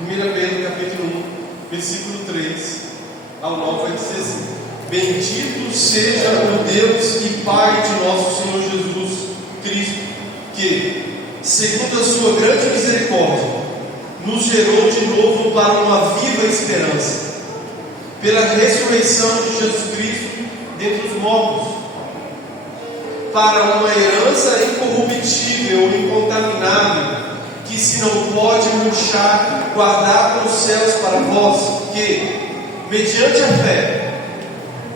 1 Pedro capítulo 1, versículo 3 ao 9 vai dizer assim: bendito seja o Deus e Pai de nosso Senhor Jesus Cristo, que, segundo a sua grande misericórdia, nos gerou de novo para uma viva esperança, pela ressurreição de Jesus Cristo dentre os mortos, para uma herança incorruptível, incontaminável, que se não pode murchar, guardada nos céus para vós, que, mediante a fé,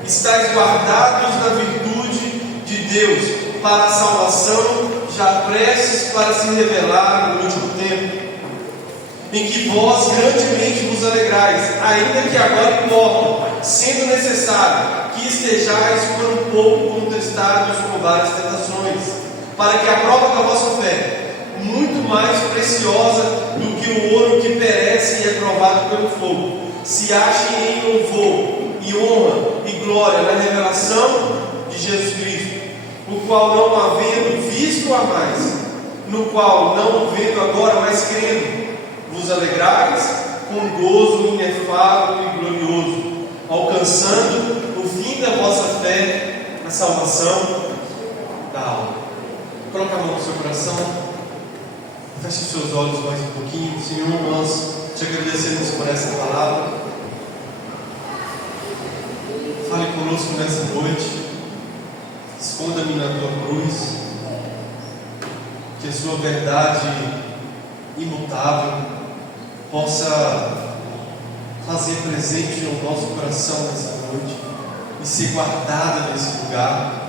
estáis guardados na virtude de Deus, para a salvação, já prestes para se revelar no último tempo, em que vós grandemente vos alegrais, ainda que agora importa, sendo necessário que estejais por um pouco contristados com várias tentações, para que a prova da vossa fé, muito mais preciosa do que o ouro que perece e é provado pelo fogo, se ache em louvor e honra e glória na revelação de Jesus Cristo, o qual não havendo visto a mais, no qual não vendo agora, mas crendo, vos alegrais com gozo inefável e glorioso, alcançando o fim da vossa fé, a salvação da alma. Coloque a mão no seu coração, feche os seus olhos mais um pouquinho. Senhor, nós te agradecemos por essa palavra. Fale conosco nessa noite, esconda-me na tua cruz, que a sua verdade imutável possa fazer presente no nosso coração nessa noite e ser guardada nesse lugar,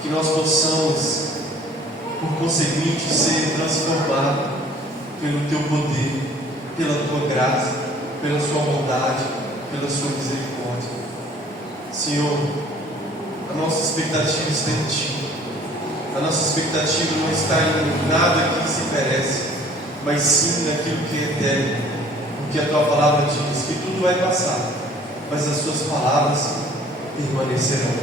que nós possamos, por conseguinte, ser transformados pelo teu poder, pela tua graça, pela sua bondade, pela sua misericórdia. Senhor, a nossa expectativa está em ti. A nossa expectativa não está em nada que se perece, mas sim naquilo que é eterno, porque a tua palavra diz que tudo vai passar, mas as tuas palavras permanecerão.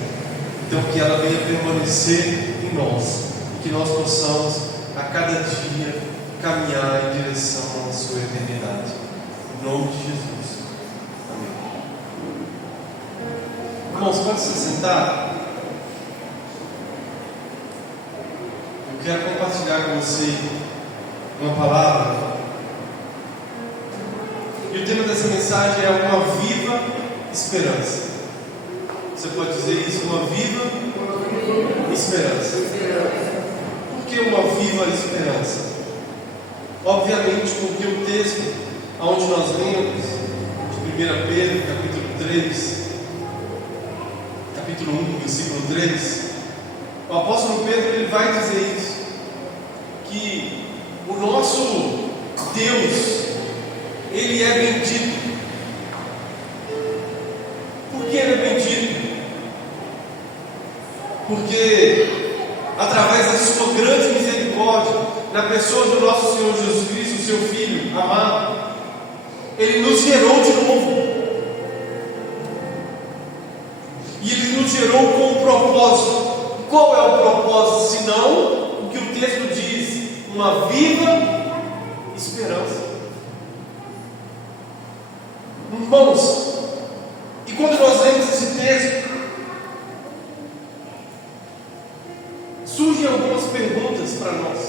Então que ela venha permanecer em nós, e que nós possamos a cada dia caminhar em direção à sua eternidade. Em nome de Jesus. Amém. Irmãos, pode se sentar. Eu quero compartilhar com você uma palavra. E o tema dessa mensagem é uma viva esperança. Você pode dizer isso? Uma viva esperança. Por que uma viva esperança? Obviamente porque o texto onde nós lemos de 1 Pedro, capítulo 3, capítulo 1, versículo 3, o apóstolo Pedro ele vai dizer isso, que o nosso Deus, ele é bendito. Por que ele é bendito? Porque através da sua grande misericórdia, na pessoa do nosso Senhor Jesus Cristo, o seu Filho amado, ele nos gerou de novo. E ele nos gerou com um propósito. Qual é o propósito? Senão o que o texto diz: uma viva esperança. Irmãos, e quando nós lemos esse texto, surgem algumas perguntas para nós,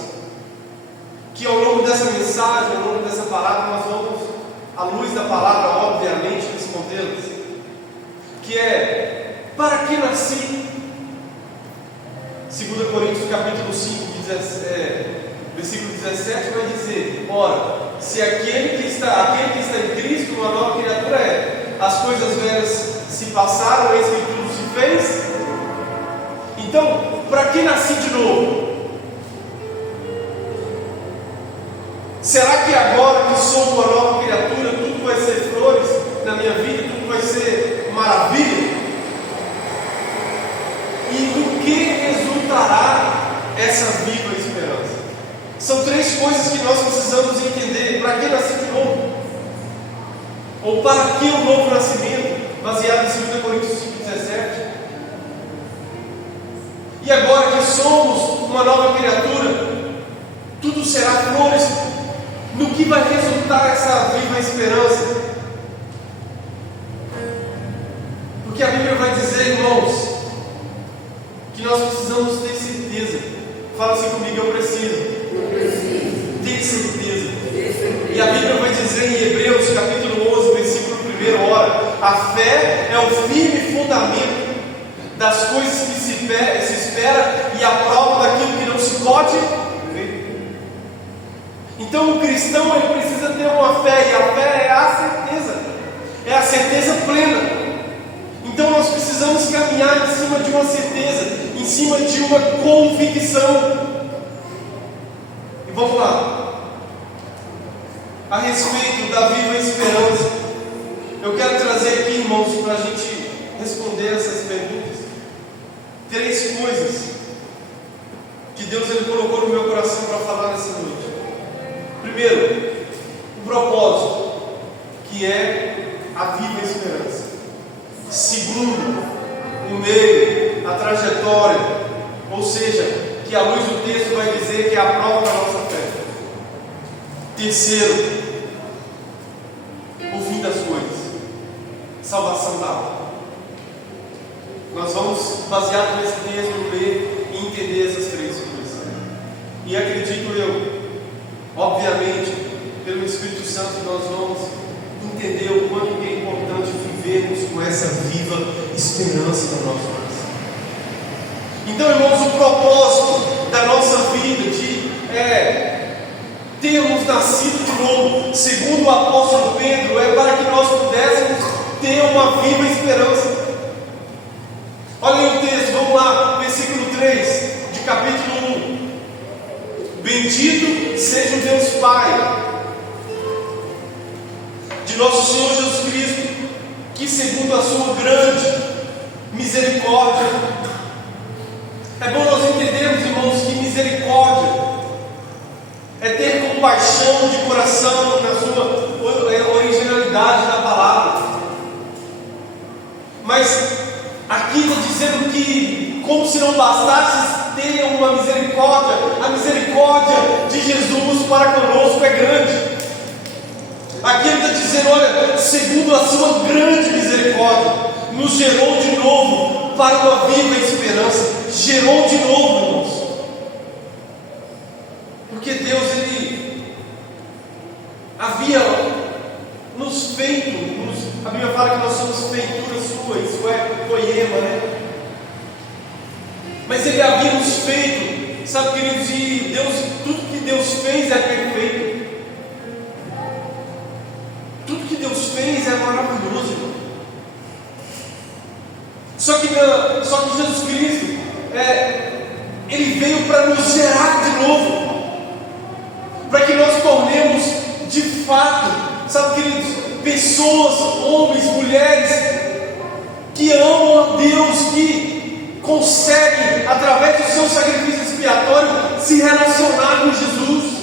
que ao longo dessa mensagem, ao longo dessa palavra, nós vamos, à luz da palavra, obviamente, respondê-las. Que é: para que nasci? 2 Coríntios capítulo 5, versículo 17 vai dizer: ora, se aquele que está em Cristo, uma nova criatura é, as coisas velhas se passaram, eis que tudo se fez. Então, para que nasci de novo? Será que agora que sou uma nova criatura, tudo vai ser flores na minha vida, tudo vai ser maravilha? E do que resultará essa viva esperança? São três coisas que nós precisamos entender. Para que nascer de novo? Ou para que o novo nascimento? Baseado em 2 Coríntios 5,17. E agora que somos uma nova criatura, tudo será flores. No que vai resultar essa fé é o firme fundamento das coisas que se espera e a prova daquilo que não se pode ver. Então o cristão ele precisa ter uma fé, e a fé é a certeza plena. Então nós precisamos caminhar em cima de uma certeza, em cima de uma convicção. E vamos lá, a respeito da viva esperança, eu quero trazer aqui, irmãos, para a gente responder essas perguntas, 3 coisas que Deus ele colocou no meu coração para falar nessa noite. Primeiro, o propósito, que é a viva esperança. Segundo, o meio, a trajetória, ou seja, que à luz do texto vai dizer que é a prova da nossa fé. Terceiro, o fim das coisas, salvação da alma. Nós vamos, baseado nesse texto, ler e entender essas 3 coisas. E acredito eu, obviamente, pelo Espírito Santo, nós vamos entender o quanto é importante vivermos com essa viva esperança no nosso coração. Então, irmãos, o propósito da nossa vida de termos nascido de novo, segundo o apóstolo Pedro, é para que nós pudéssemos ter uma viva esperança. Olhem o texto, vamos lá, versículo 3 de capítulo 1. Bendito seja o Deus Pai de nosso Senhor Jesus Cristo, que segundo a sua grande misericórdia, é bom nós entendermos, irmãos, que misericórdia é ter compaixão de coração na sua originalidade da palavra. Mas aqui está dizendo que, como se não bastasse ter uma misericórdia, a misericórdia de Jesus para conosco é grande. Aqui ele está dizendo, olha, segundo a sua grande misericórdia, nos gerou de novo para uma viva esperança. Gerou de novo, irmãos. Porque Deus, ele havia nos feito, a Bíblia fala que nós somos feitura sua, isso é poema, né? Mas ele havia nos feito, sabe, queridos, e Deus, tudo que Deus fez é perfeito. Tudo que Deus fez é maravilhoso, irmão. Só que Jesus Cristo, ele veio para nos gerar de novo, para que nós tornemos de fato, sabe, queridos, pessoas, homens, mulheres que amam a Deus, que conseguem, através do seu sacrifício expiatório, se relacionar com Jesus.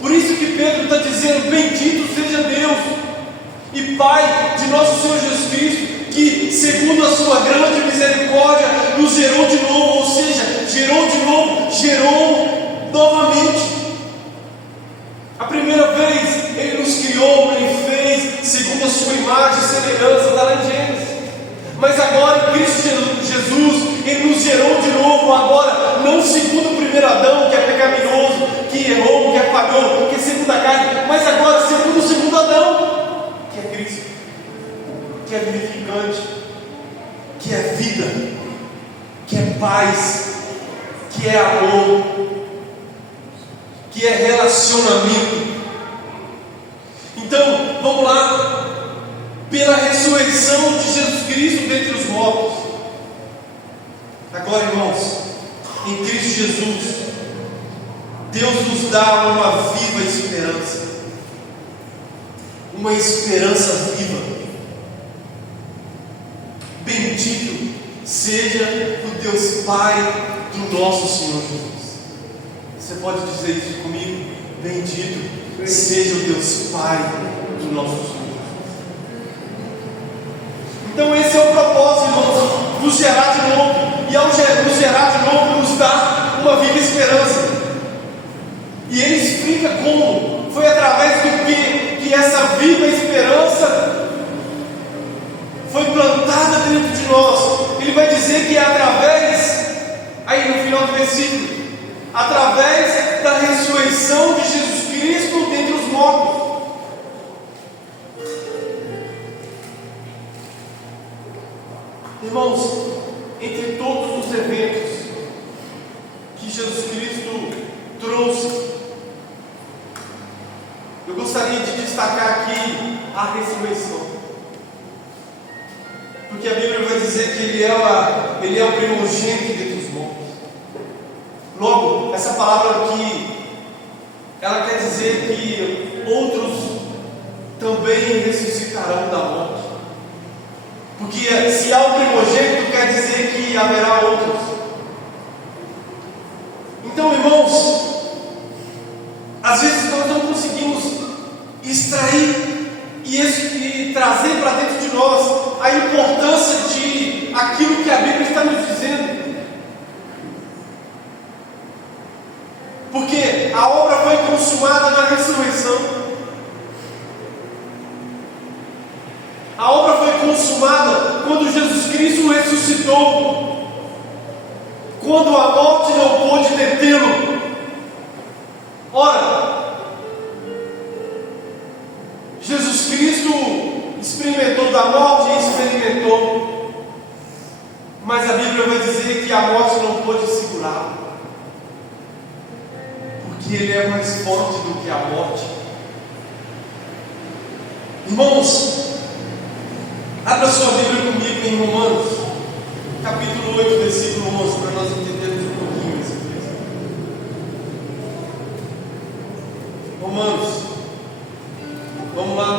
Por isso que Pedro está dizendo, bendito seja Deus e Pai de nosso Senhor Jesus Cristo, que segundo a sua grande misericórdia nos gerou de novo, ou seja, gerou de novo, gerou novamente. A primeira vez Ele nos criou, Ele fez segundo a sua imagem e semelhança, está lá em Gênesis. Mas agora em Cristo Jesus, Ele nos gerou de novo, agora não segundo o primeiro Adão, que é pecaminoso, que errou, que é falhou, que é segundo a carne, mas agora segundo o segundo Adão, que é Cristo, que é vivificante, que é vida, que é paz, que é amor, que é relacionamento. Então, vamos lá, pela ressurreição de Jesus Cristo dentre os mortos. Agora, irmãos, em Cristo Jesus, Deus nos dá uma viva esperança, uma esperança viva. Bendito seja o Deus Pai do nosso Senhor Jesus. Você pode dizer isso comigo? Bendito seja o Deus Pai do nosso Senhor Jesus. Então esse é o propósito, irmãos, nos gerar de novo. E ao nos gerar de novo, nos dá uma viva esperança. E ele explica como foi através do que essa viva esperança foi plantada dentro de nós. Ele vai dizer que é através, aí no final do versículo, através da ressurreição de Jesus Cristo dentre os mortos. Irmãos, entre todos os eventos que Jesus Cristo trouxe, eu gostaria de destacar aqui a ressurreição, porque a Bíblia vai dizer que Ele é o primogênito dentre os mortos. Logo, essa palavra aqui, ela quer dizer que outros também ressuscitarão da morte, porque se há um primogênito, quer dizer que haverá outros. Então, irmãos, às vezes nós não conseguimos extrair e trazer para dentro de nós a importância de aquilo que a Bíblia está nos dizendo, porque a obra foi consumada na ressurreição. A obra foi consumada quando Jesus Cristo ressuscitou, quando a morte não pôde detê-lo. Ora, Jesus Cristo experimentou da morte e experimentou, mas a Bíblia vai dizer que a morte não pôde segurá-lo, porque Ele é mais forte do que a morte. Irmãos, abra sua Bíblia comigo em Romanos, capítulo 8, versículo 11, para nós entendermos um pouquinho esse texto. Romanos, vamos lá.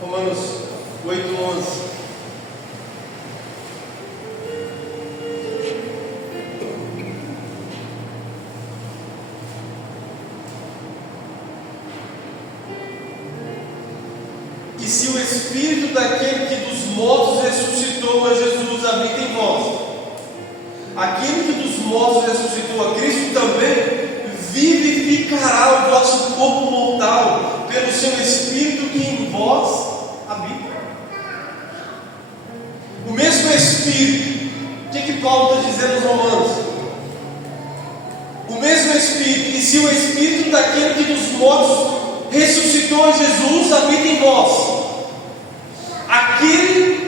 Romanos 8, 11. E se o Espírito daquele que dos mortos ressuscitou a Jesus habita em vós, aquele que dos mortos ressuscitou a Cristo também vivificará o vosso corpo mortal pelo seu Espírito que em vós habita. O mesmo Espírito, o que Paulo está dizendo aos Romanos? O mesmo Espírito, e se o Espírito daquele que dos mortos ressuscitou a Jesus habita em vós, aquele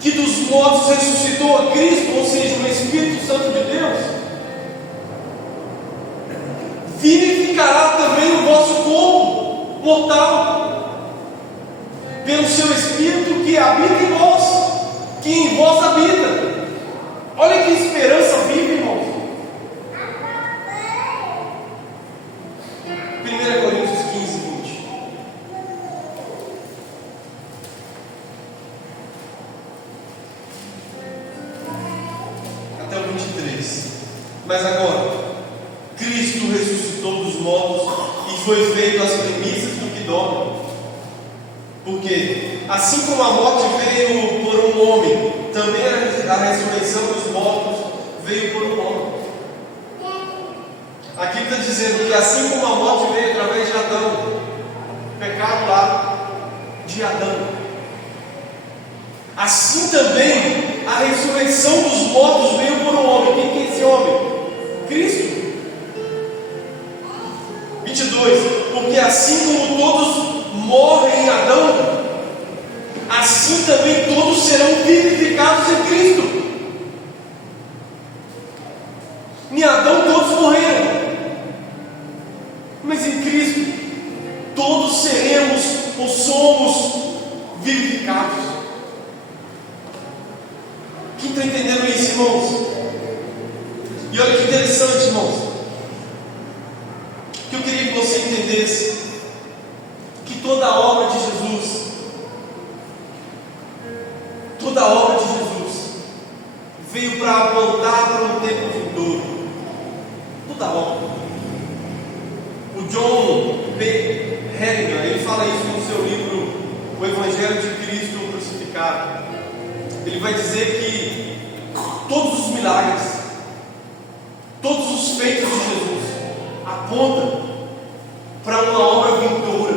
que dos mortos ressuscitou a Cristo, ou seja, o Espírito Santo de Deus, vivificará também o vosso corpo mortal pelo seu Espírito que habita em vós, que em vós habita. Olha que esperança viva, irmãos. 1 Coríntios 15, 20. Até o 23. Mas agora, Cristo ressuscitou dos mortos e foi feito as primícias do que dorme. Porque, assim como a morte veio por um homem, também a ressurreição dos mortos veio por um homem. Aqui está dizendo que assim como a morte veio através de Adão, pecado lá de Adão, assim também a ressurreição dos mortos veio por um homem. Quem que é esse homem? Cristo. 22. Porque assim como todos morrem em Adão, assim também todos serão vivificados em Cristo. Em Adão todos morreram, mas em Cristo todos seremos ou somos vivificados. Quem está entendendo isso, irmãos? E olha que interessante, irmãos, que eu queria que você entendesse que toda a obra de Jesus, toda a obra de Jesus veio para apontar para um tempo vindouro. Toda a obra. O John P. Hennigan, ele fala isso no seu livro O Evangelho de Cristo Crucificado. Ele vai dizer que todos os milagres, todos os feitos de Jesus apontam para uma obra vindoura.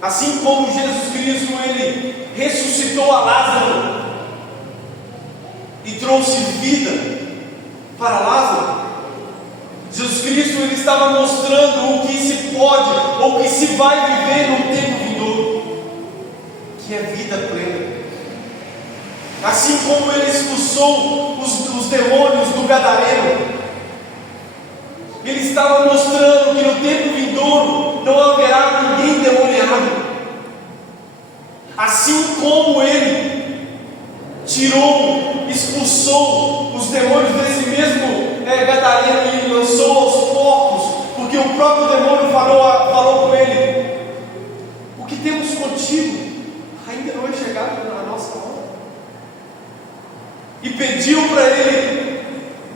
Assim como Jesus Cristo, ele ressuscitou a Lázaro e trouxe vida para Lázaro, Jesus Cristo ele estava mostrando o que se pode ou o que se vai viver no tempo vindouro, que é vida plena. Assim como ele expulsou os demônios do Gadareno, ele estava mostrando que no tempo vindouro não haverá ninguém demoniado. Assim como ele expulsou os demônios desse mesmo Gadareno e lançou aos porcos, porque o próprio demônio falou com ele: o que temos contigo ainda não é chegado na nossa hora. E pediu para ele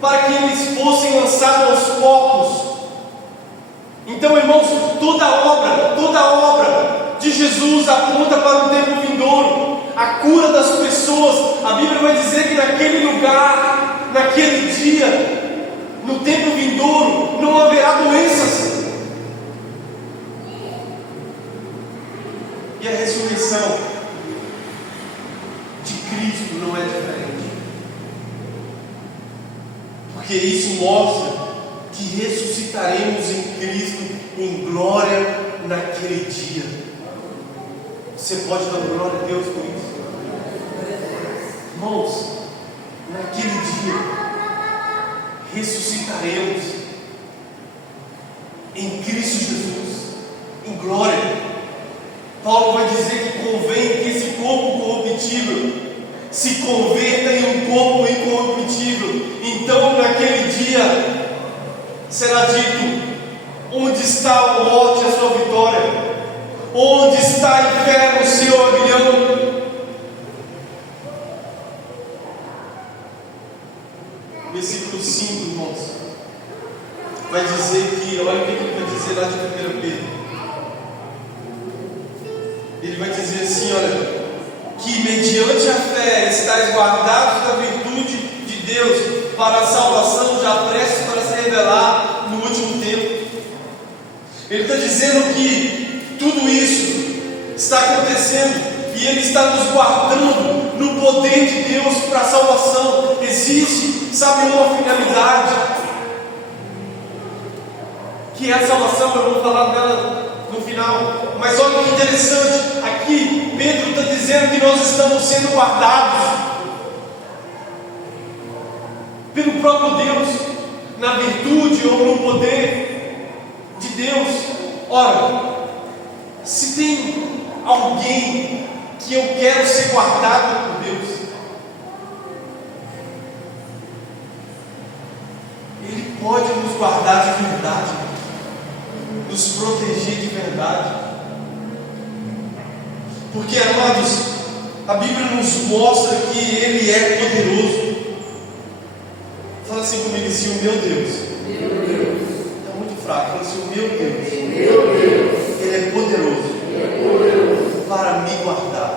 para que eles fossem lançados aos porcos. Então, irmãos, toda obra de Jesus aponta para o tempo vindouro, a cura das pessoas. A Bíblia vai dizer que naquele lugar, naquele dia, no tempo vindouro, não haverá doenças. E a ressurreição de Cristo não é diferente, porque isso mostra que ressuscitaremos em Cristo em glória naquele dia. Você pode dar glória a Deus por isso? Irmãos, naquele dia ressuscitaremos em Cristo Jesus em glória. Paulo vai dizer que convém que esse corpo corruptível se converta em um corpo incorruptível. Então naquele dia será dito: onde está a morte, a sua vitória? Onde está o inferno, o seu aguilhão? Versículo 5, irmãos, vai dizer que, olha o que ele vai dizer lá de 1 Pedro. Ele vai dizer assim, olha, que mediante a fé estáis guardados da virtude de Deus para a salvação já prestes para se revelar no último tempo. Ele está dizendo que tudo isso está acontecendo e Ele está nos guardando no poder de Deus para a salvação. Existe, sabe, uma finalidade, que é a salvação. Eu vou falar dela no final, mas olha que interessante, aqui Pedro está dizendo que nós estamos sendo guardados pelo próprio Deus, na virtude ou no poder de Deus. Ora, se tem alguém que eu quero ser guardado por Deus, Ele pode nos guardar de verdade, nos proteger de verdade. Porque, amados, a Bíblia nos mostra que Ele é poderoso. Fala assim comigo, assim: o meu Deus. Está muito fraco. Fala assim: o meu Deus. Ele é poderoso para me guardar.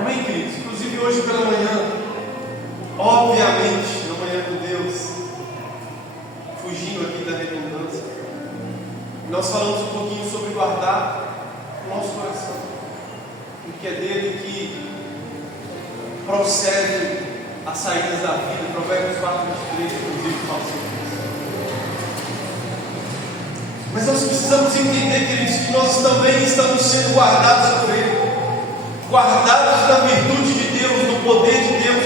Amém, queridos? Inclusive hoje pela manhã, obviamente, na manhã com Deus, fugindo aqui da redundância, nós falamos um pouquinho sobre guardar o nosso coração, porque é dele que procede as saídas da vida. Provérbios 4:23, inclusive, fala sobre isso. Mas nós precisamos entender, queridos, que nós também estamos sendo guardados por Ele, guardados da virtude de Deus, do poder de Deus,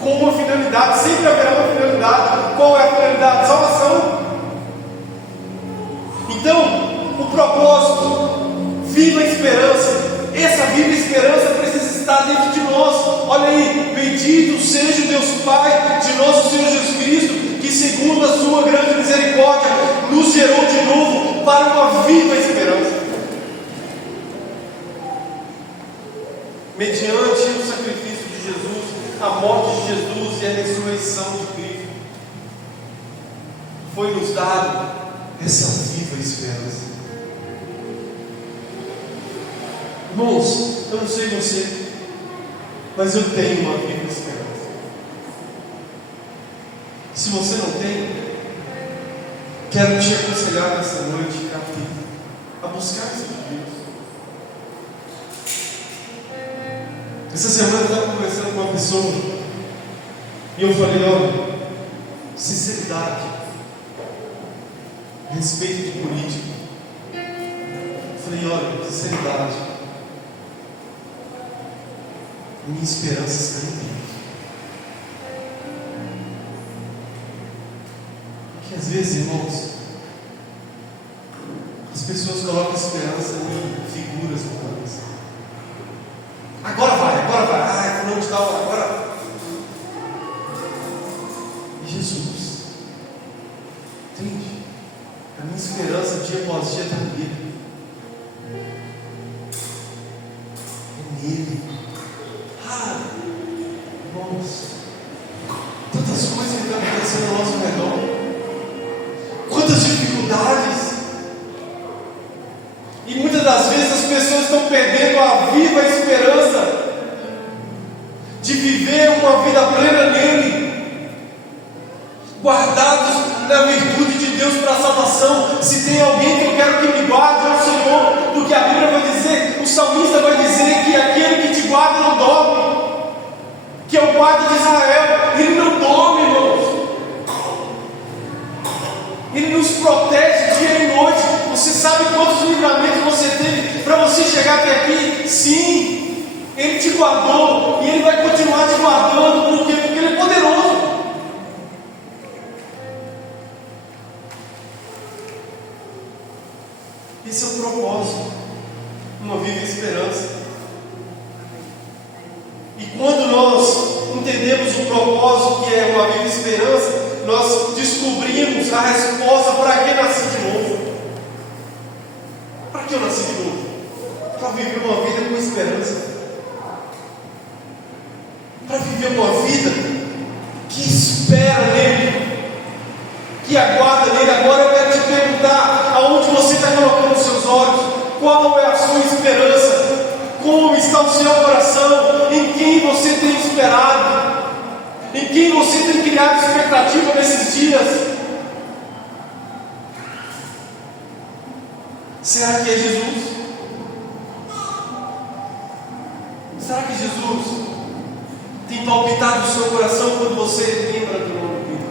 com uma finalidade. Sempre haverá uma finalidade. Qual é a finalidade? Salvação. Então, o propósito, viva a esperança. Essa viva esperança precisa estar dentro de nós. Olha aí: bendito seja o Deus Pai de nosso Senhor Jesus Cristo, que segundo a sua grande misericórdia nos gerou de novo para uma viva esperança, mediante o sacrifício de Jesus, a morte de Jesus e a ressurreição de Cristo. Foi nos dado essa viva esperança. Irmãos, eu não sei você, mas eu tenho uma viva esperança. Se você não tem, quero te aconselhar nessa noite a buscar esse Deus. Essa semana eu estava conversando com uma pessoa e eu falei: olha, sinceridade a respeito de política. Eu falei: olha, sinceridade, minha esperança está em Deus. Porque às vezes, irmãos, as pessoas colocam esperança em figuras humanas. Agora vai. Ah, fulano de tal, agora. E Jesus, entende? A minha esperança dia após dia está nele. É nele. Ah, irmãos, tantas coisas que estão acontecendo ao nosso redor. Quantas dificuldades. E muitas das vezes as pessoas estão perdendo a viva esperança de viver uma vida plena nele, guardados na virtude de Deus para a salvação. Se tem alguém que eu quero que me guarde, é o Senhor. Porque a Bíblia vai dizer, o salmista vai dizer que aquele que te guarda não dorme, que é o guarda de Israel. Ele não dorme, irmãos. Ele nos protege dia e noite. Você sabe quantos livramentos você teve para você chegar até aqui? Sim, Ele te guardou e Ele vai continuar te guardando. Por quê? Porque Ele é poderoso. Esse é o propósito, uma viva esperança. E quando nós entendemos o propósito, que é uma viva esperança, nós descobrimos a resposta: para que nasci de novo? Para que eu nasci de novo? Para viver uma vida com esperança, para viver uma vida que espera nele, que aguarda nele. Agora eu quero te perguntar: aonde você está colocando os seus olhos? Qual é a sua esperança? Como está o seu coração? Em quem você tem esperado? Em quem você tem criado expectativa nesses dias? Será que é Jesus? Será que Jesus tem palpitado o seu coração quando você lembra do nome dele?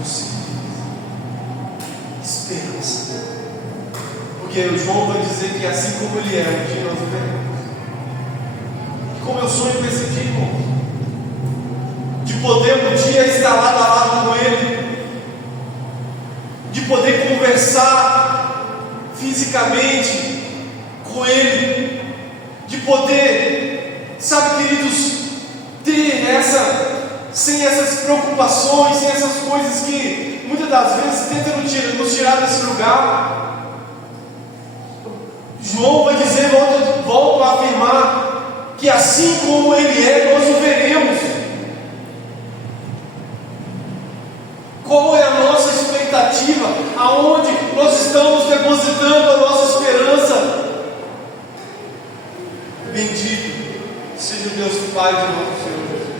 Você, esperança. Porque o João vai dizer que assim como ele é, um dia nós o veremos. Como eu sonho com esse dia, irmão, de poder um dia estar lado a lado com ele, de poder conversar fisicamente com ele, de poder, sabe, queridos, ter sem essas preocupações, sem essas coisas que muitas das vezes tentam nos tirar desse lugar. João vai dizer, volta a afirmar, que assim como ele é, nós o veremos. Qual é a nossa expectativa? Aonde nós estamos depositando a nossa esperança? Bendito seja o Deus Pai de nosso Senhor Jesus,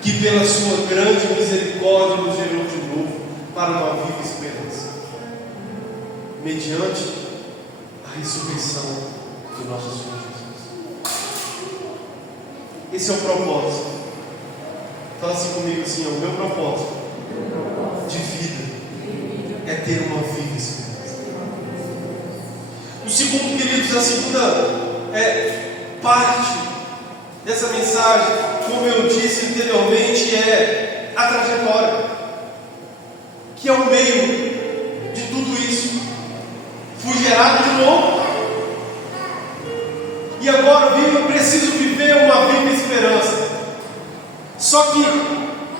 que pela sua grande misericórdia nos gerou de novo para uma viva esperança, mediante a ressurreição do nosso Senhor Jesus. Esse é o propósito. Fala assim comigo assim: o meu propósito de vida é ter uma viva esperança. O segundo, queridos, a segunda parte dessa mensagem, como eu disse anteriormente, é a trajetória, que é o meio de tudo isso. Fui gerado de novo, e agora eu preciso viver uma viva esperança. Só que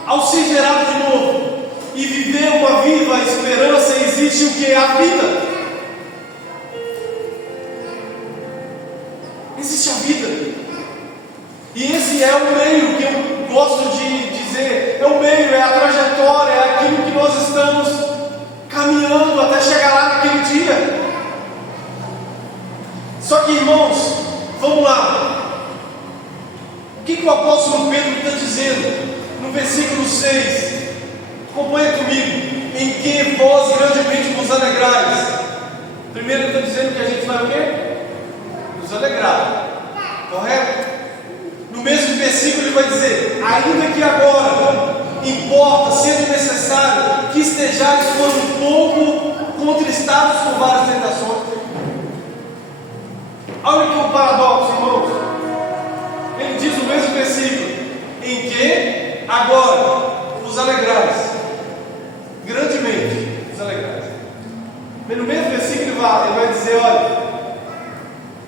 ao ser gerado de novo e viver uma viva esperança, existe o que? A vida. Existe a vida. E esse é o meio que eu gosto de dizer, é o meio, é a trajetória, é aquilo que nós estamos caminhando até chegar lá naquele dia. Só que, irmãos, vamos lá. O que o apóstolo Pedro está dizendo no versículo 6? Acompanha comigo. Em que vós grandemente vos alegrais. Primeiro ele está dizendo que a gente vai o quê? Nos alegrar. Correto? No mesmo versículo ele vai dizer: ainda que agora, importa, sendo necessário, que estejais por um pouco contristados com várias tentações. Olha aqui o paradoxo, irmãos. Ele diz no mesmo versículo: em que agora vos alegrais, grandemente vos alegrais. Mas no mesmo versículo ele vai dizer: olha,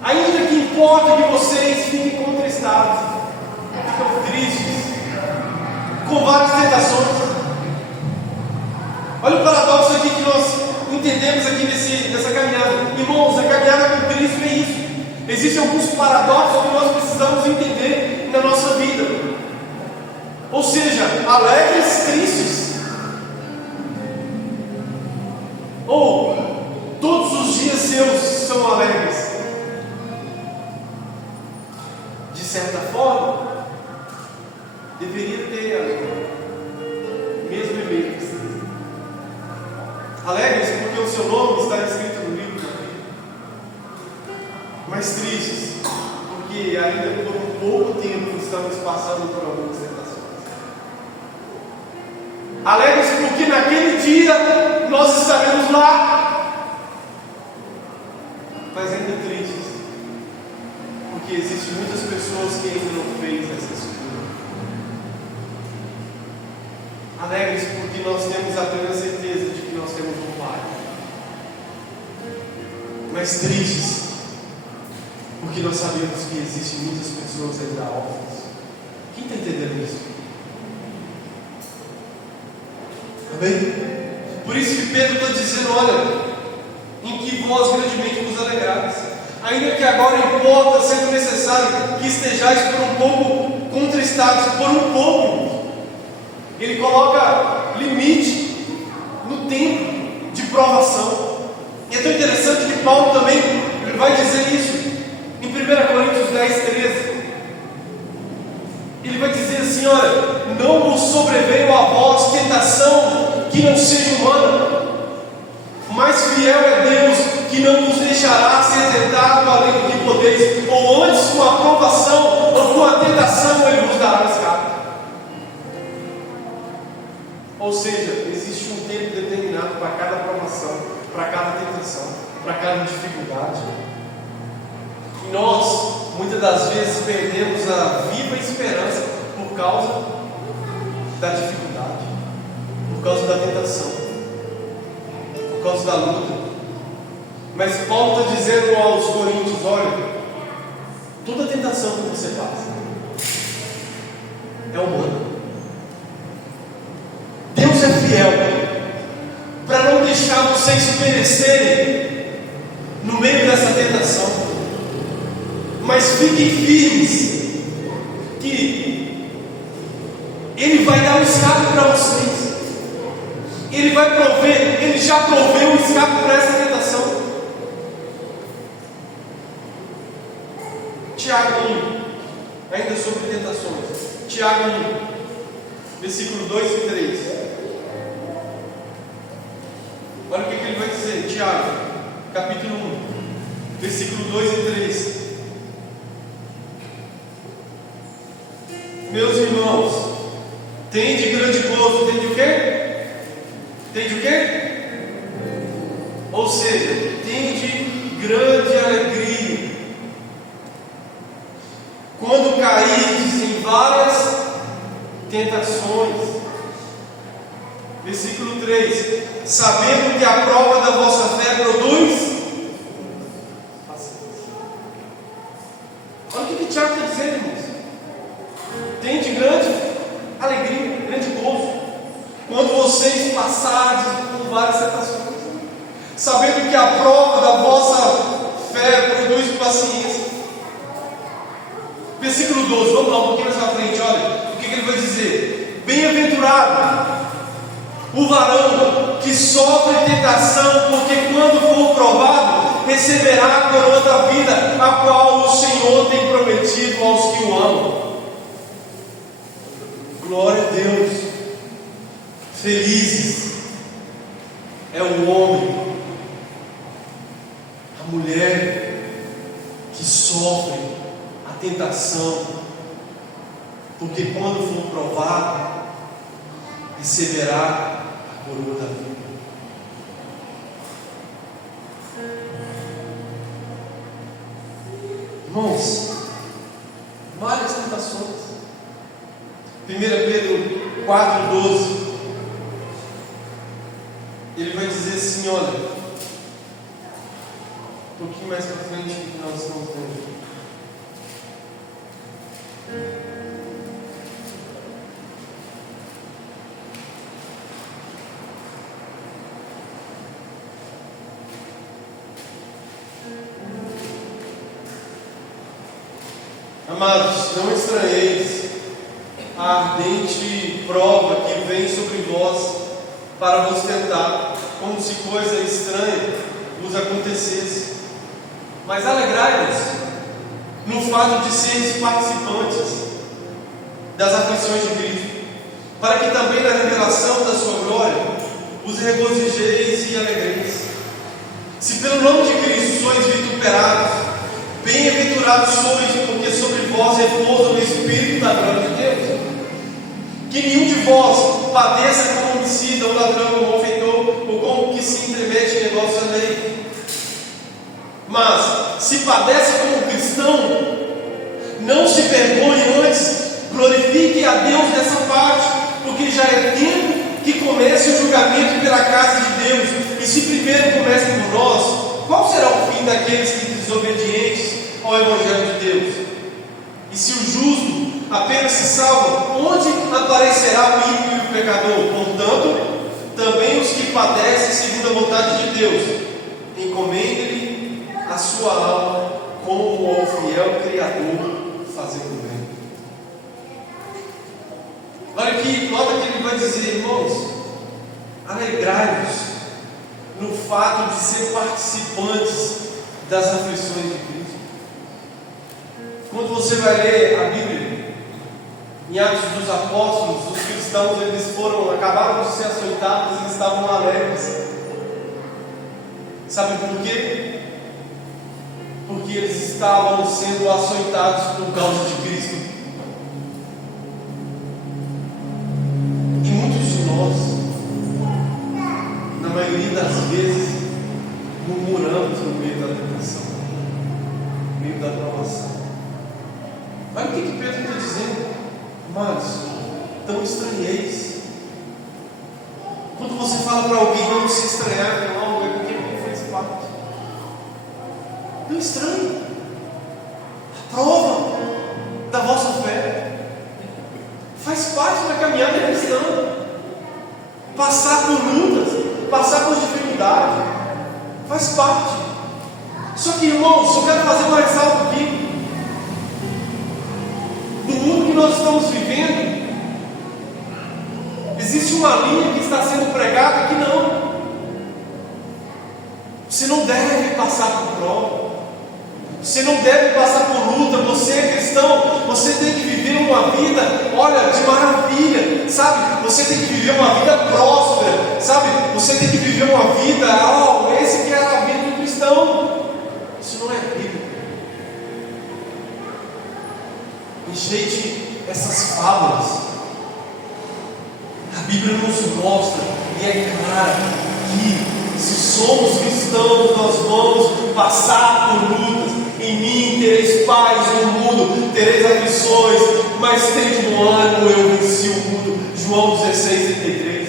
ainda que importa que vocês fiquem contristados, ficam tristes, com várias tentações. Olha o paradoxo aqui que nós entendemos aqui nessa caminhada. Irmãos, a caminhada com Cristo é isso. Existem alguns paradoxos que nós precisamos entender na nossa vida. Ou seja, alegres, tristes. Ou todos os dias seus são alegres. De certa forma, deveria ter alegria, mesmo em meio à tristeza. Alegres porque o seu nome está escrito no livro da vida. Mas tristes porque ainda por um pouco tempo estamos passando por algumas tentações. Alegres porque naquele dia nós estaremos lá, mas ainda tristes porque existem muitas pessoas que ainda não fez essa escolha. Alegres porque nós temos a plena certeza de que nós temos um Pai, mas tristes porque nós sabemos que existem muitas pessoas ainda órfãs. Quem está entendendo isso? Amém? Por isso que Pedro está dizendo: olha, em que vós grandemente vos alegrais, ainda que agora importa, sendo necessário, que estejais por um pouco contristados, por um pouco. Ele coloca limite no tempo de provação. E é tão interessante que Paulo também vai dizer isso em 1 Coríntios 10:13. Ele vai dizer assim: olha, não vos sobreveio a vós tentação que não seja humana, mas fiel é Deus, que não vos deixará ser tentado além do que podeis, ou antes com a provação ou com a tentação Ele vos dará escape. Ou seja, existe um tempo determinado para cada provação, para cada tentação, para cada dificuldade. E nós, muitas das vezes, perdemos a viva esperança por causa da dificuldade, por causa da tentação, por causa da luta. Mas Paulo está dizendo aos Coríntios: olha, toda tentação que você passa é humana. Deus é fiel para não deixar vocês perecerem no meio dessa tentação. Mas fiquem firmes, que Ele vai dar um escape para vocês. Ele vai prover, Ele já proveu um escape para essa tentação. Tiago 1, ainda sobre tentações. Tiago 1, versículo 2 e 3. Olha o que ele vai dizer, Tiago, capítulo 1, versículo 2 e 3. Meus irmãos, tende grande gozo, tende o quê? Tende o quê? Ou seja, tende grande alegria quando caídes em várias tentações. Versículo 3: sabendo que a prova da vossa fé produz paciência. Olha o que Tiago está dizendo, irmãos. Tende grande alegria, grande gozo quando vocês passarem por várias tentações, sabendo que a prova da vossa fé produz paciência. Versículo 12, vamos lá um pouquinho mais à frente. Olha o que ele vai dizer: bem-aventurado o varão que sofre tentação, porque quando for provado, receberá a coroa da vida, a qual o Senhor tem prometido aos que o amam. Glória a Deus. Felizes é o homem, a mulher que sofre a tentação, porque quando for provado, receberá a coroa da vida. Irmãos, várias tentações. 1 Pedro 4,12, ele vai dizer assim, olha, um pouquinho mais para frente que nós estamos vendo. Amados, não estranheis a ardente prova que vem sobre vós para vos tentar, como se coisa estranha vos acontecesse. Mas alegrai-vos no fato de seres participantes das aflições de Cristo, para que também na revelação da sua glória vos regozijeis e alegreis. Se pelo nome de Cristo sois vituperados, bem-aventurados sois, porque sobre vós repousa o Espírito da glória de Deus. Que nenhum de vós padeça como homicida, ou ladrão, ou malfeitor, ou como que se entremete em negócio da lei. Mas, se padece como cristão, não se vergonhe, antes glorifique a Deus nessa parte, porque já é tempo que comece o julgamento pela casa de Deus. E se primeiro começa por nós, qual será o fim daqueles que desobedientes ao Evangelho de Deus? E se o justo apenas se salva, onde aparecerá o ímpio e o pecador? Portanto, também os que padecem segundo a vontade de Deus, encomendem-lhe a sua alma como ao fiel Criador, fazendo bem. Olha aqui, nota que ele vai dizer, irmãos, alegrai-vos no fato de ser participantes das aflições de Cristo. Quando você vai ler a Bíblia, em Atos dos Apóstolos, os cristãos, acabaram de ser açoitados, eles estavam alegres. Sabe por quê? Porque eles estavam sendo açoitados por causa de Cristo. E muitos de nós, na maioria das vezes, murmuramos no meio da tentação, no meio da provação. Olha o que Pedro está dizendo, amados, tão estranheis. Quando você fala para alguém não se estranhar com algo, é porque ele fez parte. Não estranhe. A prova da vossa fé faz parte da caminhada cristã. Passar por lutas, passar por dificuldade, faz parte. Só que, irmãos, eu quero fazer mais algo aqui. No mundo que nós estamos vivendo, existe uma linha que está sendo pregada que não. Você não deve passar por prova. Você não deve passar por luta. Você é cristão, você tem que viver uma vida, olha, de maravilha, sabe? Você tem que viver uma vida próspera, sabe? Você tem que viver uma vida, esse que é a vida do cristão. Isso não é bíblico. Rejeite essas fábulas. A Bíblia nos mostra, e é clara, que se somos cristãos, nós vamos passar por lutas. Em mim tereis paz no mundo, tereis aflições, mas tende bom ânimo, eu venci o mundo. João 16:33.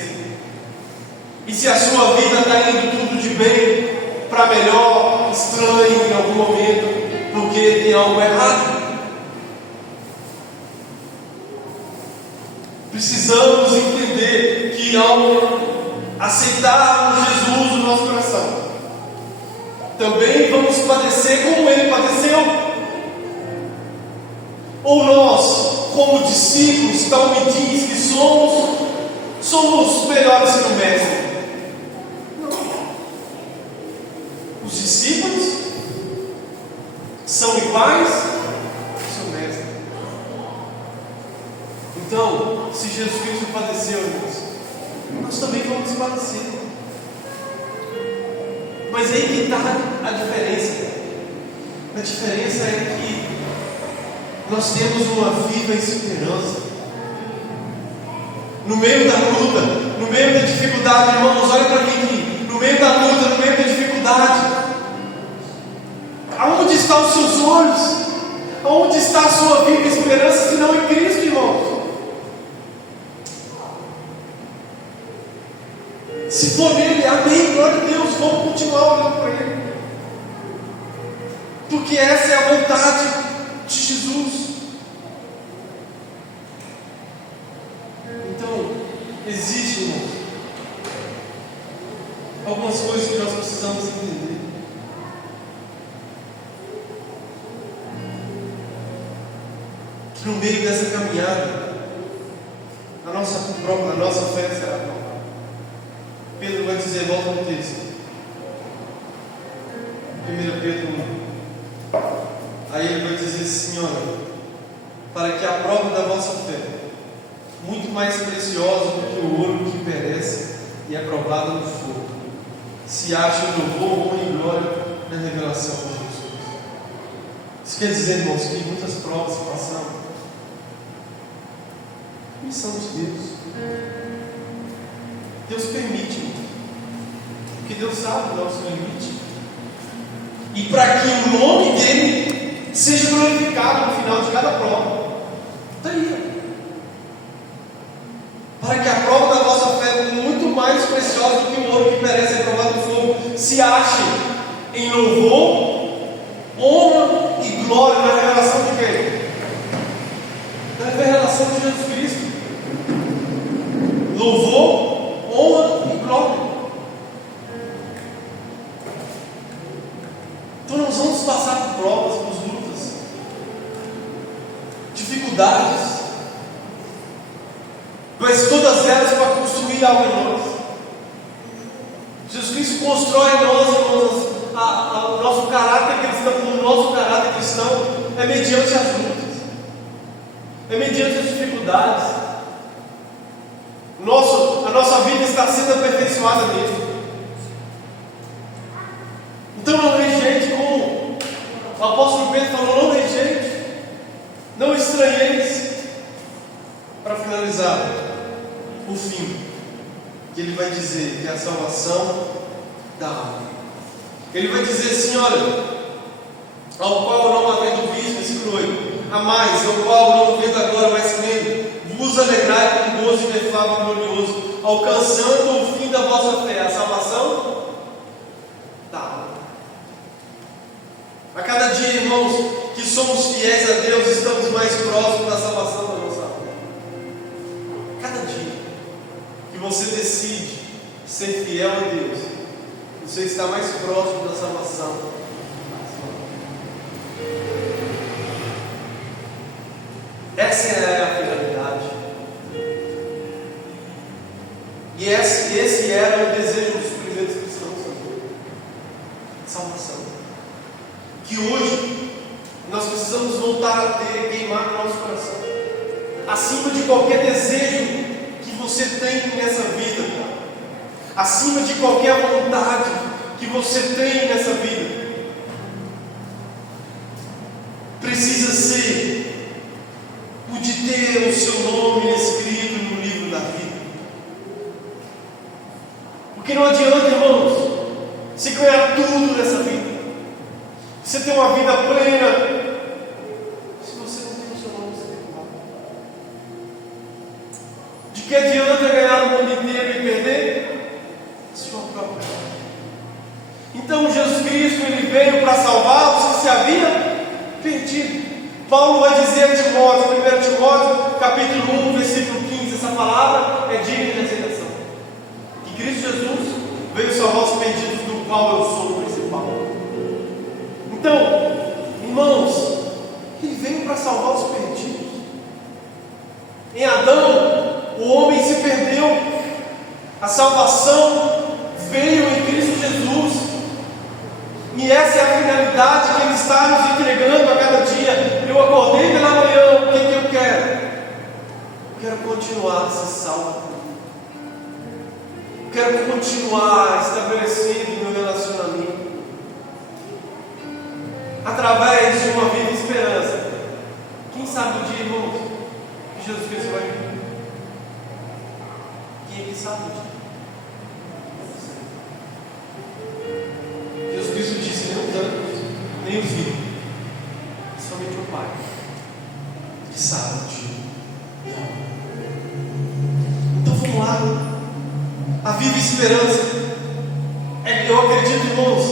E se a sua vida está indo tudo de bem para melhor, estranhe em algum momento, porque tem algo errado. Precisamos entender que ao aceitarmos Jesus no nosso coração, também vamos padecer como Ele padeceu. Ou nós, como discípulos, tal me diz que somos melhores que o Mestre. Os discípulos são iguais ao seu Mestre. Então, se Jesus Cristo padeceu, irmãos, nós também vamos padecer. Mas aí que está a diferença. A diferença é que nós temos uma viva esperança. No meio da luta, no meio da dificuldade, irmãos, olha para mim aqui. No meio da luta, no meio da dificuldade, aonde estão os seus olhos? Aonde está a sua viva esperança, se não em Cristo, irmãos? Se for nele, amém, glória a Deus, vamos continuar olhando para ele. Porque essa é a vontade de Jesus. Então, existe, irmãos, algumas coisas que nós precisamos entender. Que no meio dessa caminhada, a nossa fé será provada. Pedro vai dizer, volta no texto, 1 Pedro 1. Aí ele vai dizer assim: olha, para que a prova da vossa fé, muito mais preciosa do que o ouro que perece e é provado no fogo, se ache louvor, honra e glória na revelação de Jesus. Isso quer dizer, irmãos, que muitas provas que passamos, missão de Deus. Deus permite, porque Deus sabe o nosso limite, e para que o nome dele seja glorificado no final de cada prova. Está aí. Para que a prova da vossa fé, muito mais preciosa do que o ouro que perece e é provado no fogo, se ache em louvor, honra e glória na revelação de quem? Na revelação de Jesus Cristo. Louvor, honra e glória. Então nós vamos passar por provas, por lutas, dificuldades, mas todas elas para construir algo em nós. Jesus Cristo constrói em nós, irmãos, o nosso caráter cristão. O nosso caráter cristão é mediante as lutas, é mediante as dificuldades. A nossa vida está sendo aperfeiçoada nisso. Então não rejeite, como o apóstolo Pedro falou, não rejeite, não estranheis. Para finalizar, o fim, que ele vai dizer que é a salvação da alma. Ele vai dizer assim: olha, ao qual não havendo visto, versículo 8, a mais, ao qual não vendo agora, mas crendo, vos alegrai com gozo inefável e glorioso, alcançando o fim da vossa fé, a salvação da alma. A cada dia, irmãos, que somos fiéis a Deus, estamos mais próximos da salvação da nossa alma. Cada dia que você decide ser fiel a Deus, você está mais próximo da salvação. Essa é a finalidade. E esse era o desejo dos primeiros cristãos. Salvação. Que hoje nós precisamos voltar a ter, queimar no nosso coração, acima de qualquer desejo que você tem nessa vida, acima de qualquer vontade que você tem nessa vida, precisa ser o de ter o seu nome escrito no livro da vida. Porque não adianta, irmãos, você ganhar tudo nessa vida, você ter uma vida plena, se você não tem o seu nome escrito lá. De que adianta ganhar o mundo inteiro e perder sua própria vida? Então Jesus Cristo, ele veio para salvar os que se havia perdido. Paulo vai dizer a Timóteo, 1 Timóteo, capítulo 1, versículo 15, essa palavra é digna de aceitação. Que Cristo Jesus veio salvar os perdidos, do qual eu sou o principal. Então, irmãos, ele veio para salvar os perdidos. Em Adão, o homem se perdeu. A salvação veio em Cristo Jesus. E essa é a finalidade que Ele está nos entregando a cada dia. Eu acordei pela manhã, o que eu quero? Eu quero continuar a ser salvo. Eu quero continuar estabelecendo meu relacionamento através de uma vida de esperança. Quem sabe o dia, irmãos, que Jesus Cristo vai vir? ninguém sabe disso. Jesus Cristo disse: nem os anjos, nem o Filho, somente o Pai, que sabe de ti. Então vamos lá. A viva esperança. Eu acredito, irmãos,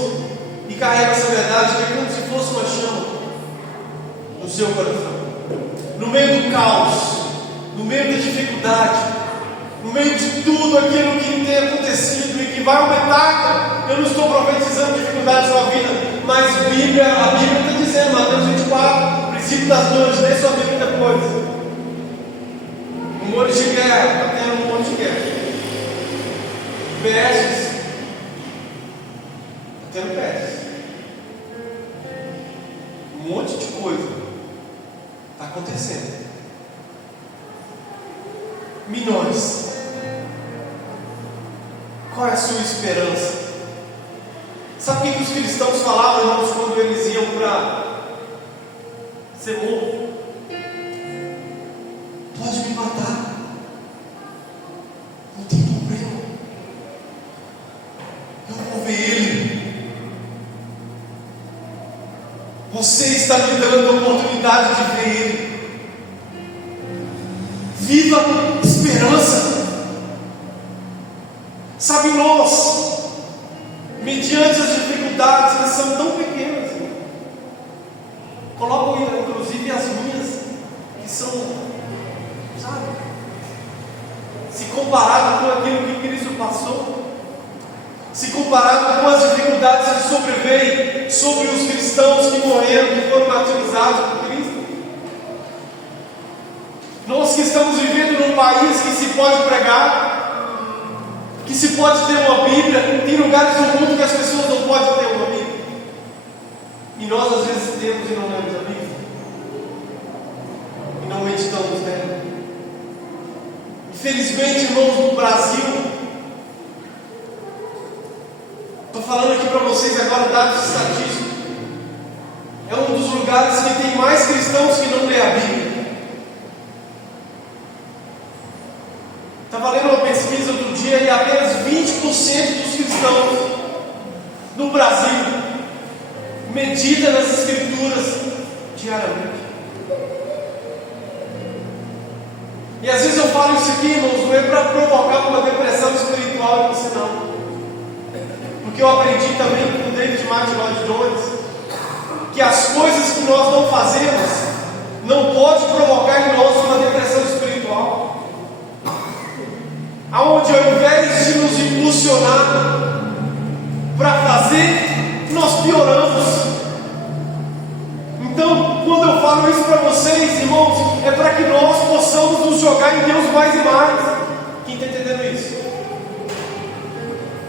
e carrego essa verdade, que é como se fosse uma chama no seu coração. No meio do caos, no meio da dificuldade, no meio de tudo aquilo que tem acontecido e que vai aumentar. Eu não estou profetizando dificuldades na sua vida, mas a Bíblia está dizendo, Mateus 24, princípio das dores, lê sua Bíblia depois. Rumores de guerra, está tendo um monte de guerra. Pestes, está tendo pestes. Um monte de coisa está acontecendo. Milhões. Qual é a sua esperança? Sabe o que os cristãos falavam, irmãos, quando eles iam para ser morto? Pode me matar, não tem problema, eu vou ver ele. Você está me dando a oportunidade de ver ele. Viva esperança. Sabe, nós, mediante as dificuldades que são tão pequenas, colocam inclusive as minhas, que são, sabe, se comparado com aquilo que Cristo passou, se comparado com as dificuldades que sobrevêm sobre os cristãos que morreram, que foram martirizados por Cristo. Nós que estamos vivendo num país que se pode pregar, que se pode ter uma Bíblia, tem lugares do mundo que as pessoas não podem ter uma Bíblia, e nós às vezes temos e não lemos a Bíblia, e não meditamos nela. Infelizmente, irmãos, no Brasil, estou falando aqui para vocês agora dados estatísticos, é um dos lugares que tem mais cristãos que não lê a Bíblia. Estava lendo uma pesquisa outro dia e apenas 20% dos cristãos no Brasil medita nas Escrituras diariamente. E às vezes eu falo isso aqui, irmãos, não é para provocar uma depressão espiritual em você, não. Porque eu aprendi também com o David Martin Lloyd Jones que as coisas que nós não fazemos não pode provocar em nós uma depressão espiritual. Aonde ao invés de nos impulsionar para fazer, nós pioramos. Então, quando eu falo isso para vocês, irmãos, é para que nós possamos nos jogar em Deus mais e mais. Quem está entendendo isso?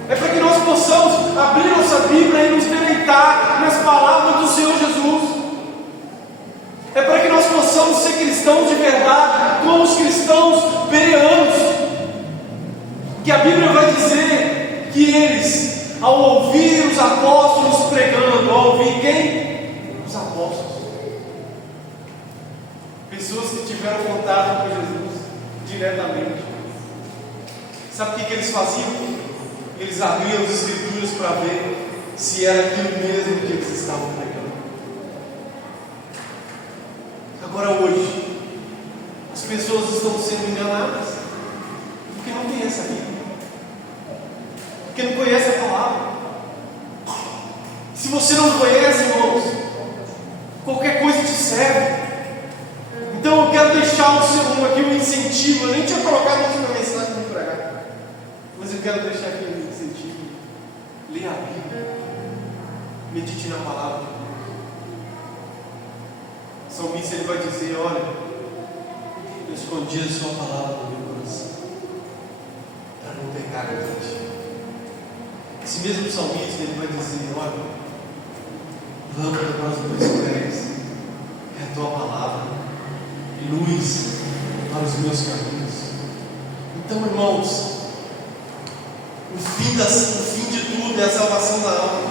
É para que nós possamos abrir nossa Bíblia e nos deleitar nas palavras do Senhor Jesus. É para que nós possamos ser cristãos de verdade, como os cristãos bereanos, que a Bíblia vai dizer que eles, ao ouvir os apóstolos pregando, ao ouvir quem? Os apóstolos, pessoas que tiveram contato com Jesus diretamente. Sabe o que eles faziam? Eles abriam as Escrituras para ver se era aquilo mesmo que eles estavam pregando. Agora hoje, as pessoas estão sendo enganadas porque não conhecem a Bíblia, porque não conhecem a palavra. Se você não conhece, irmãos, qualquer coisa te serve. Então eu quero deixar aqui um incentivo. Eu nem tinha colocado isso na mensagem para pregar, mas eu quero deixar aqui um incentivo. Leia a Bíblia, medite na palavra de Deus. O salmista ele vai dizer: olha, eu escondi a sua palavra no meu coração para não pecar contra ti. Esse mesmo salmista ele vai dizer: olha, lâmpada para os meus pés é a tua palavra, e luz para os meus caminhos. Então, irmãos, o fim de tudo é a salvação da alma.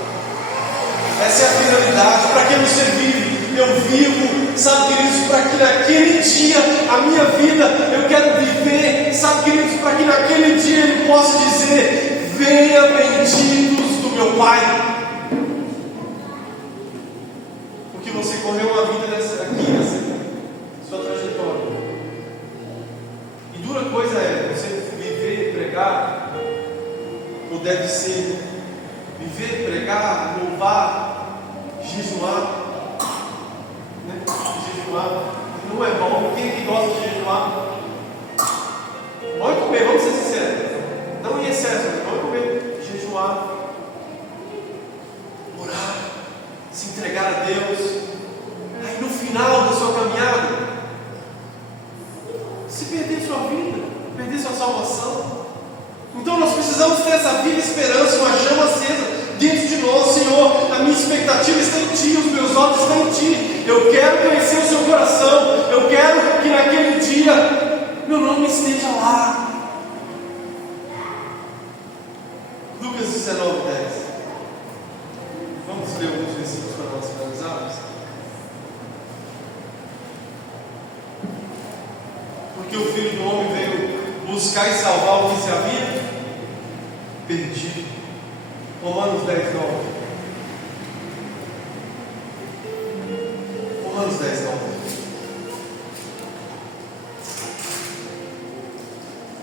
Essa é a finalidade. Para que você vive? Eu vivo, sabe, queridos, para que naquele dia a minha vida eu quero viver, sabe, queridos, para que naquele dia benditos do meu Pai. Porque você correu uma vida nessa sua trajetória. E dura coisa é você viver e pregar, ou deve ser viver, pregar, louvar, jejuar. Né? Jejuar não é bom. Quem que gosta de jejuar? Pode comer, vamos ser sinceros. Não em excesso, mas pode comer. Jejuar, orar, se entregar a Deus. Aí no final da sua caminhada, se perder sua vida, perder sua salvação. Então nós precisamos ter essa viva esperança, uma chama acesa dentro de nós. Senhor, a minha expectativa está em Ti, os meus olhos estão em Ti. Eu quero conhecer o Seu coração. Eu quero que naquele dia meu nome esteja lá. Lucas 19, 10. Vamos ler alguns versículos para nós finalizarmos. Porque o Filho do Homem veio buscar e salvar o que se havia perdido. Romanos 10, 9. Romanos 10, 9.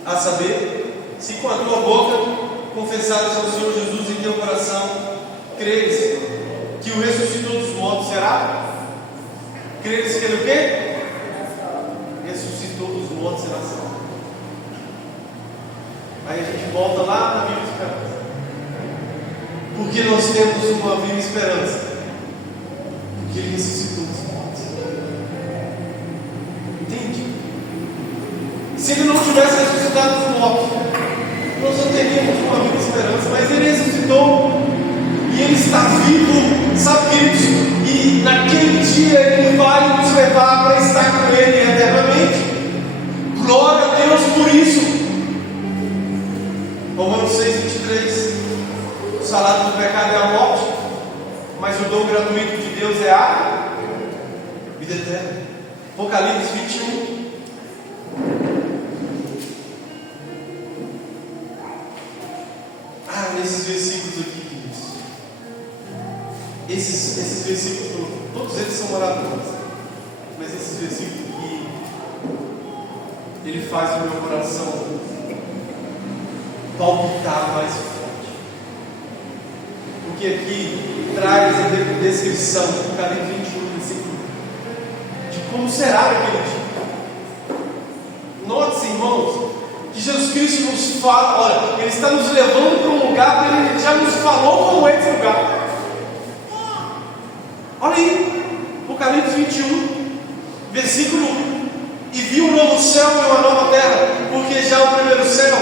A saber, se com a tua boca confessares ao Senhor Jesus em teu coração, creres que o ressuscitou dos mortos, será? Creres que ele o quê? Ressuscitou dos mortos, será salvo. Aí a gente volta lá na Bíblia de Casa. Porque nós temos uma viva esperança. Porque ele ressuscitou dos mortos. Entende? Se ele não tivesse ressuscitado dos mortos, nós não teríamos uma viva esperança. Mas ele ressuscitou. E ele está vivo, sabe, queridos? E naquele dia ele vai nos levar para estar com ele eternamente. Glória a Deus por isso. Romanos 6, 23. O salário do pecado é a morte, mas o dom gratuito de Deus é a vida eterna. Apocalipse 21. Nesses versículos aqui, queridos. Esses versículos, todos eles são maravilhosos. Mas esses versículos aqui, ele faz o meu coração palpitar mais forte. Porque aqui traz a descrição, Apocalipse 21, versículo, de como será aquele dia. Note-se, irmãos, que Jesus Cristo nos fala, olha, Ele está nos levando para um lugar que Ele já nos falou como é esse lugar. Olha aí, Apocalipse 21, versículo 1. E vi um novo céu e uma nova terra, porque já o primeiro céu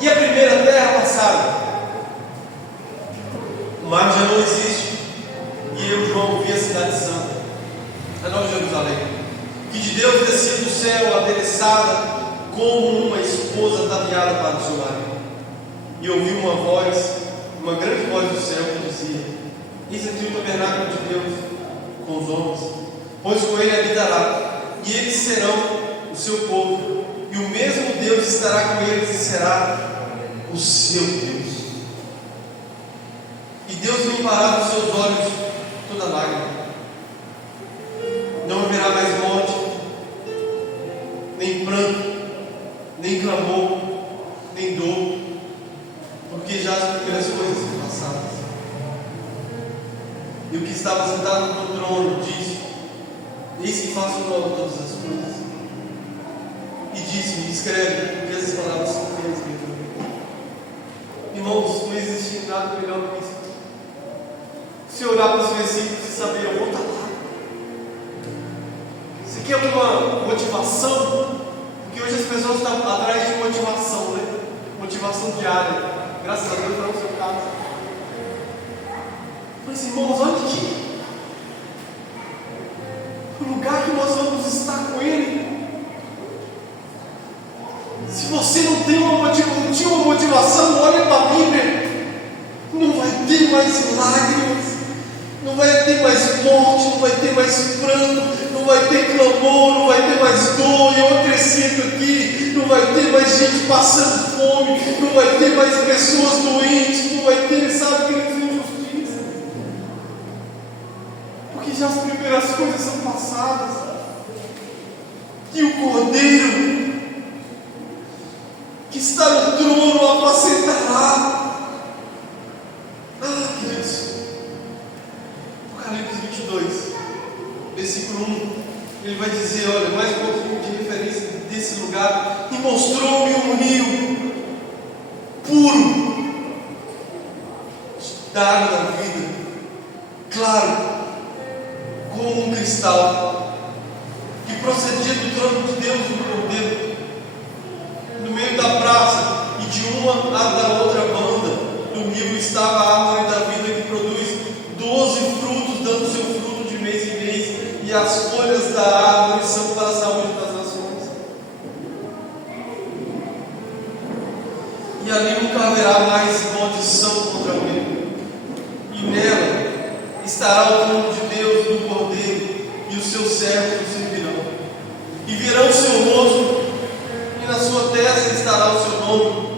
e a primeira terra passaram. O mar já não existe. E eu, João, vi a cidade santa, a Nova Jerusalém, que de Deus descia do céu, adereçada como uma esposa ataviada para o seu marido. E ouvi uma voz, uma grande voz do céu que dizia: eis aqui o tabernáculo de Deus com os homens, pois com ele habitará, e eles serão o seu povo, e o mesmo Deus estará com eles e será o seu Deus. E Deus limpará dos seus olhos toda lágrima. Não haverá mais morte, nem pranto, nem clamor, nem dor, porque já as primeiras coisas são passadas. E o que estava sentado no trono disse: eis que faço nova todas as coisas. E disse-me: escreve, porque essas palavras são fiéis e verdadeiras. Irmãos, não existe nada melhor do que isso. Se olhar para os versículos e saber, eu vou estar lá. Você quer uma motivação? Porque hoje as pessoas estão atrás de motivação, né? Motivação diária. Graças a Deus não é o seu caso. Mas irmãos, olha aqui. O lugar que nós vamos estar com Ele. Se você não tem não tinha uma motivação, olha para a Bíblia. Não vai ter mais lágrimas, não vai ter mais morte, não vai ter mais pranto, não vai ter clamor, não vai ter mais dor. E eu acrescento aqui, não vai vai ter mais gente passando fome, não vai ter mais pessoas doentes, não vai ter, sabe, injustiça. Porque já as primeiras coisas são passadas. E o Cordeiro que está no trono apacentará. Queridos, Apocalipse 22, versículo 1, ele vai dizer, olha, mais um pouquinho de referência desse lugar, e mostrou-me um rio puro da água da vida, claro como um cristal, que procedia do trono de Deus e do Cordeiro. No meio da praça e de uma à da outra banda do rio estava a árvore da vida, que produz 12 frutos, dando seu fruto de mês em mês, e as folhas da árvore são para a saúde das nações. E ali nunca haverá mais maldição contra o rio, e nela estará o trono de Deus, do Cordeiro, e os seus servos o servirão, e verão o seu rosto, e na sua testa estará o seu nome,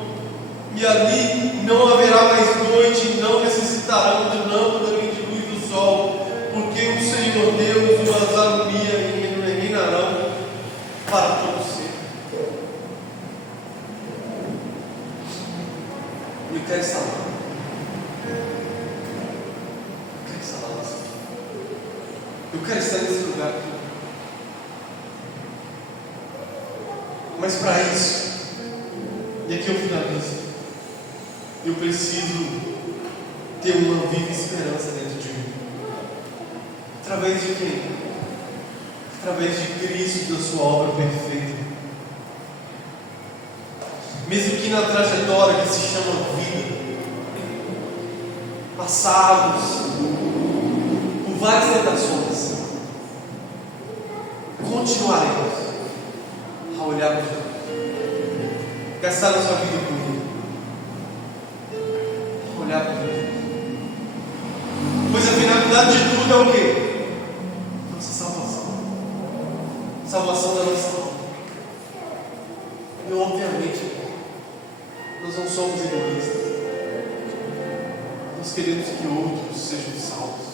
e ali não haverá mais noite, e não necessitarão de lâmpada nem de luz do sol, porque o Senhor Deus os alumia e reinarão para todo sempre. E eu quero estar lá. Eu quero estar nesse lugar aqui. Mas para isso, e aqui eu finalizo, eu preciso ter uma viva esperança dentro de mim. Através de quem? Através de Cristo e da sua obra perfeita. Mesmo que na trajetória que se chama vida, passarmos por várias tentações, continuaremos a olhar para Jesus, gastar a sua vida com Ele, a olhar para Jesus. Pois a finalidade de tudo é o quê? Nossa salvação. Salvação da nossa alma. E obviamente, nós não somos egoístas. Nós queremos que outros sejam salvos.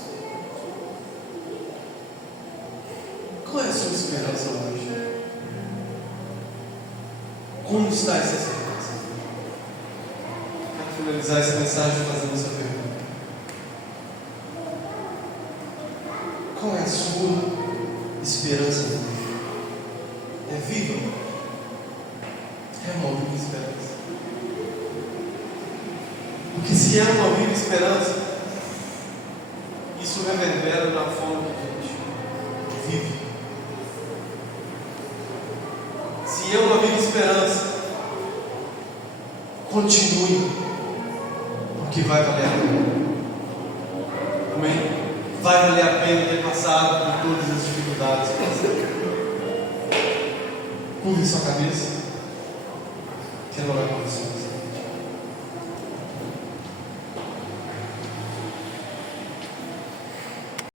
Qual é a sua esperança hoje? Como está essa esperança? Quero finalizar essa mensagem fazendo essa pergunta. Qual é a sua esperança hoje? É viva? É uma viva esperança? Porque se é uma viva esperança, isso reverbera na forma que a gente vive. Se é uma viva esperança, continue, porque vai valer a pena. Amém? Vai valer a pena ter passado por todas as dificuldades. Curve sua cabeça. Quero orar com você.